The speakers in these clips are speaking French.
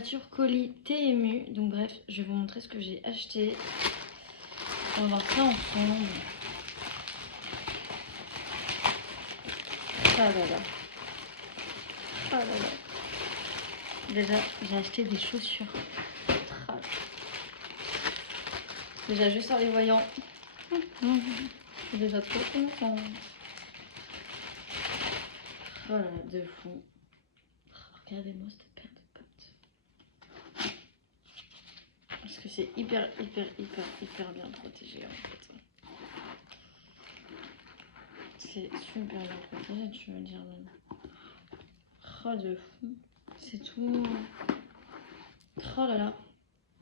couverture colis TMU. Donc bref, je vais vous montrer ce que j'ai acheté. On va voir ça ensemble. Ah là là. Ah là là. Déjà, j'ai acheté des chaussures. Ah. Déjà, juste en les voyant, je suis déjà trop contente. Oh là là, de fou. Regardez-moi cette paire de bottes. Parce que c'est hyper bien protégé en fait. C'est super bien protégé, tu veux dire même. Oh de fou. C'est tout. Oh là là.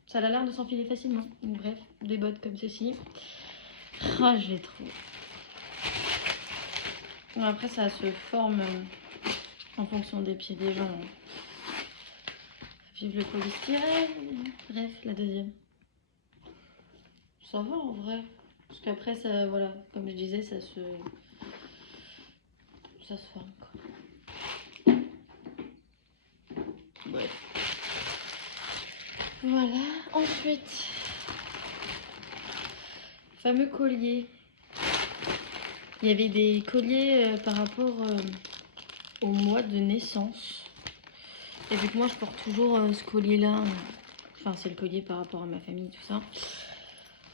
Ça a l'air de s'enfiler facilement. Donc bref, des bottes comme ceci. Oh, je les trouve. Bon, après, ça se forme en fonction des pieds des gens. Vive le polystyrène. Bref, la deuxième. Ça va en vrai. Parce qu'après, ça, voilà, comme je disais, ça se forme quoi. Bref. Voilà. Ensuite, fameux collier. Il y avait des colliers par rapport au mois de naissance. Et vu que moi je porte toujours ce collier là, enfin c'est le collier par rapport à ma famille, tout ça.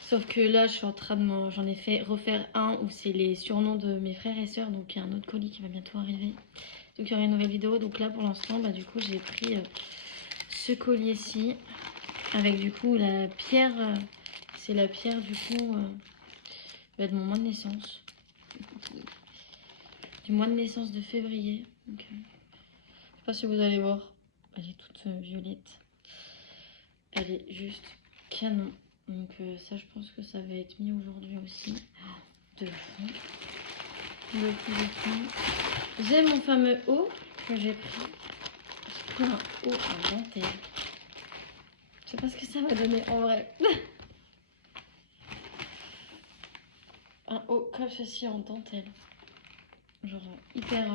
Sauf que là je suis en train de j'en ai fait refaire un où c'est les surnoms de mes frères et sœurs. Donc il y a un autre colis qui va bientôt arriver. Donc il y aura une nouvelle vidéo. Donc là pour l'instant, bah, du coup j'ai pris ce collier-ci. Avec du coup la pierre, c'est la pierre du coup bah, de mon mois de naissance. Du mois de naissance de février. Donc, je sais pas si vous allez voir. Elle est toute violette. Elle est juste canon. Donc ça, je pense que ça va être mis aujourd'hui aussi. De fond. De fond. J'ai mon fameux haut que j'ai pris. J'ai pris un haut en dentelle. Je sais pas ce que ça va donner en vrai. Un haut comme ceci en dentelle. Genre hyper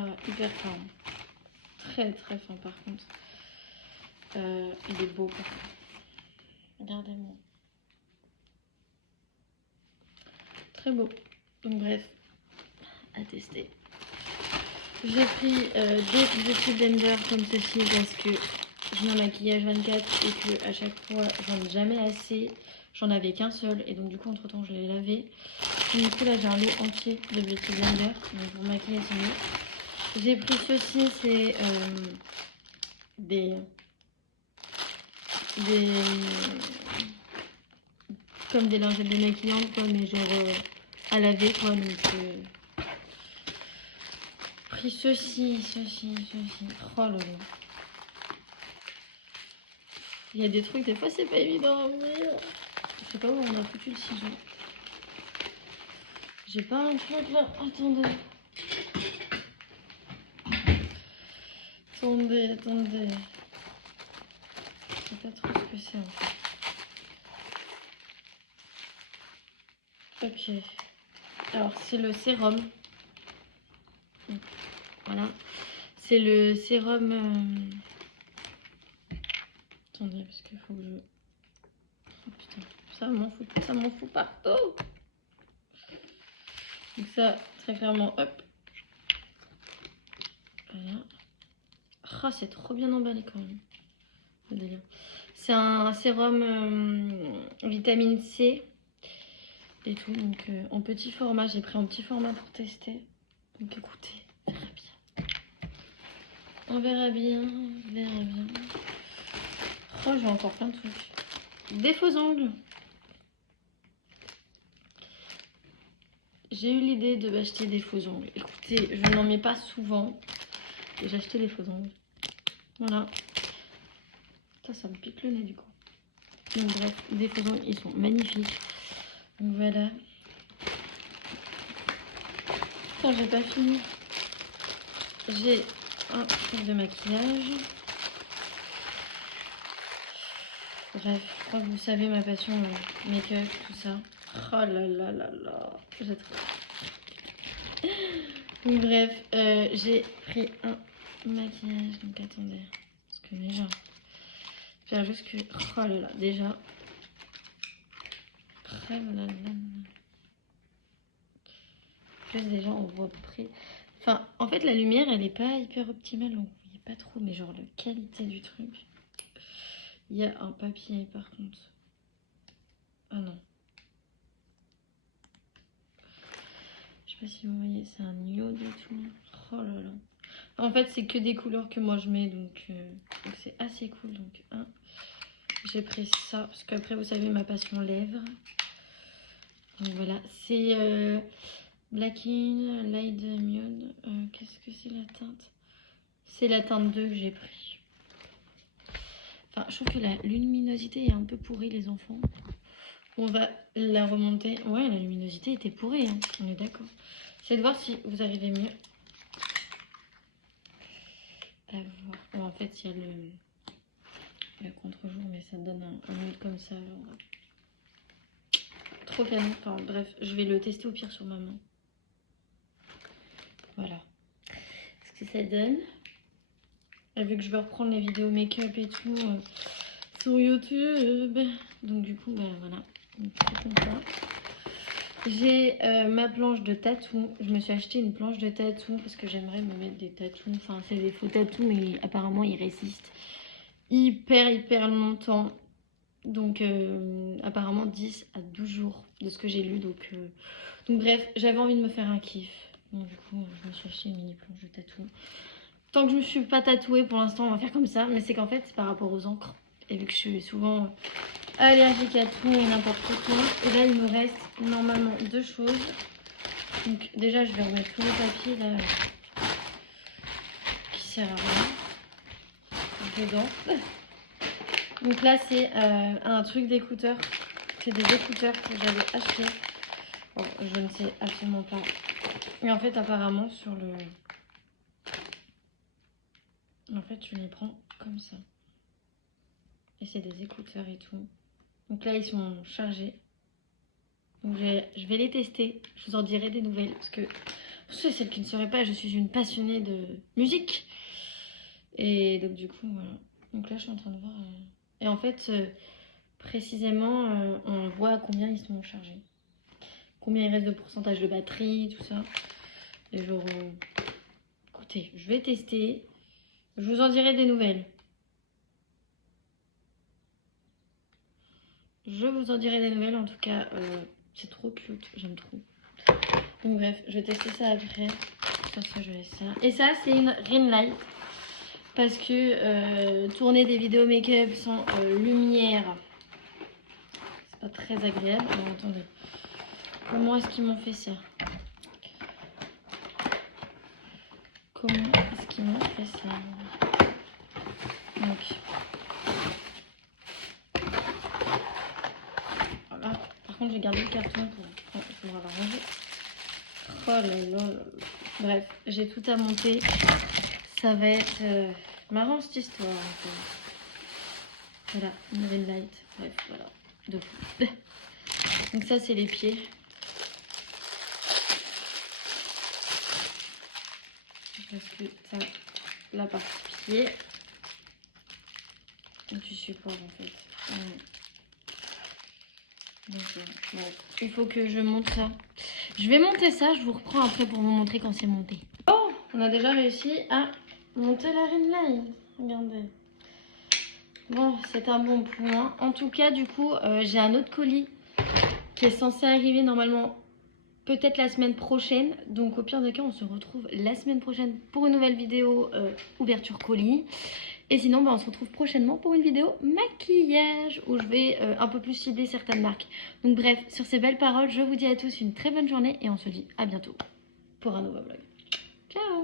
fin. Très fin par contre. Il est beau par contre. Regardez-moi. Très beau. Donc bref, à tester. J'ai pris des beauty blender comme ceci parce que je mets un maquillage 24 et que à chaque fois j'en ai jamais assez. J'en avais qu'un seul et donc du coup entre temps je l'ai lavé. Et du coup là j'ai un lot entier de beauty blender. Donc pour maquiller c'est mieux. J'ai pris ceci, c'est des comme des lingettes démaquillantes quoi, mais genre à laver quoi. Donc pris ceci. Oh là là. Il y a des trucs, des fois c'est pas évident à ouvrir. Je sais pas où on a foutu le ciseau. J'ai pas un truc là. Attendez. Attendez. Je sais pas trop ce que c'est en fait. Ok. Alors c'est le sérum. Voilà. C'est le sérum. Attendez, parce qu'il faut que je. Oh putain, ça m'en fout partout. Donc ça, très clairement, hop. Voilà. Ah, c'est trop bien emballé quand même. Le délire. C'est un sérum vitamine C et tout. Donc en petit format, j'ai pris en petit format pour tester. Donc écoutez, on verra bien. Oh, j'ai encore plein de trucs. Des faux ongles. J'ai eu l'idée de m'acheter des faux ongles. Écoutez, je n'en mets pas souvent. Et j'ai acheté des faux ongles. Voilà. Ça me pique le nez du coup. Donc bref, des faux ongles, ils sont magnifiques. Donc voilà. Putain, j'ai pas fini. J'ai un truc de maquillage. Bref, je crois que vous savez ma passion make-up, tout ça. Oh là là là là. J'ai trop. Donc bref, j'ai pris un maquillage. Donc attendez. Parce que déjà, J'espère juste que... Oh là là, déjà. Crème, là, là. Juste déjà, on voit près. Enfin, en fait, la lumière, elle est pas hyper optimale, donc vous voyez pas trop, mais genre la qualité du truc. Il y a un papier, par contre. Ah non. Je sais pas si vous voyez, c'est un nude et tout. Oh là là. En fait, c'est que des couleurs que moi je mets, donc c'est assez cool. Donc, j'ai pris ça, parce qu'après, vous savez, ma passion lèvres. Donc voilà, c'est Black In, Light Nude. Qu'est-ce que c'est la teinte? C'est la teinte 2 que j'ai pris. Enfin, je trouve que la luminosité est un peu pourrie, les enfants. On va la remonter. Ouais, la luminosité était pourrie, hein. On est d'accord. Essayez de voir si vous arrivez mieux à voir. Bon, en fait, il y a le contre-jour, mais ça donne un nude comme ça. Alors... Trop canon. Enfin, bref, je vais le tester au pire sur ma main. Voilà. Ce que ça donne. Et vu que je vais reprendre les vidéos make-up et tout sur YouTube. Donc, du coup, voilà. Donc, c'est comme ça. J'ai ma planche de tatou. Je me suis acheté une planche de tatou parce que j'aimerais me mettre des tatous. Enfin, c'est des faux tatous, mais apparemment, ils résistent hyper longtemps. Donc, apparemment, 10 à 12 jours de ce que j'ai lu. Donc bref, j'avais envie de me faire un kiff. Donc, du coup, je me suis acheté une mini planche de tatou. Tant que je me suis pas tatouée, pour l'instant, on va faire comme ça. Mais c'est qu'en fait, c'est par rapport aux encres. Et vu que je suis souvent allergique à tout et n'importe quoi. Et là, il me reste normalement 2 choses. Donc déjà, je vais remettre tout le papier là qui sert à rien dedans. Donc là, c'est un truc d'écouteur. C'est des écouteurs que j'avais achetés. Bon, je ne sais absolument pas. Mais en fait, apparemment, sur le... En fait, tu les prends comme ça. Et c'est des écouteurs et tout. Donc là, ils sont chargés. Donc je vais les tester. Je vous en dirai des nouvelles. Parce que, pour celles qui ne sauraient pas, je suis une passionnée de musique. Et donc du coup, voilà. Donc là, je suis en train de voir. Et en fait, précisément, on voit combien ils sont chargés. Combien il reste de pourcentage de batterie, tout ça. Et genre, écoutez, je vais tester. Je vous en dirai des nouvelles. Je vous en dirai des nouvelles. En tout cas, c'est trop cute. J'aime trop. Donc bref, je vais tester ça après. Ça, je laisse ça. Et ça, c'est une ring light. Parce que tourner des vidéos make-up sans lumière, c'est pas très agréable. Alors attendez. Comment est-ce qu'ils m'ont fait ça? Comment est-ce qu'ils m'ont fait ça? Donc... Voilà. Par contre, j'ai gardé le carton pour pouvoir la ranger. Oh là là là. Bref, j'ai tout à monter. Ça va être marrant cette histoire. Voilà, une ring light. Bref, voilà. De fou. Donc ça, c'est les pieds. Parce que ça, la partie pied. Et tu support en fait. Donc, bon, il faut que je monte ça. Je vais monter ça, je vous reprends après pour vous montrer quand c'est monté. Oh, on a déjà réussi à monter la ring light. Regardez. Bon, c'est un bon point. En tout cas, du coup, j'ai un autre colis qui est censé arriver normalement peut-être la semaine prochaine. Donc au pire des cas, on se retrouve la semaine prochaine pour une nouvelle vidéo ouverture colis. Et sinon, on se retrouve prochainement pour une vidéo maquillage où je vais un peu plus cibler certaines marques. Donc bref, sur ces belles paroles, je vous dis à tous une très bonne journée et on se dit à bientôt pour un nouveau vlog. Ciao!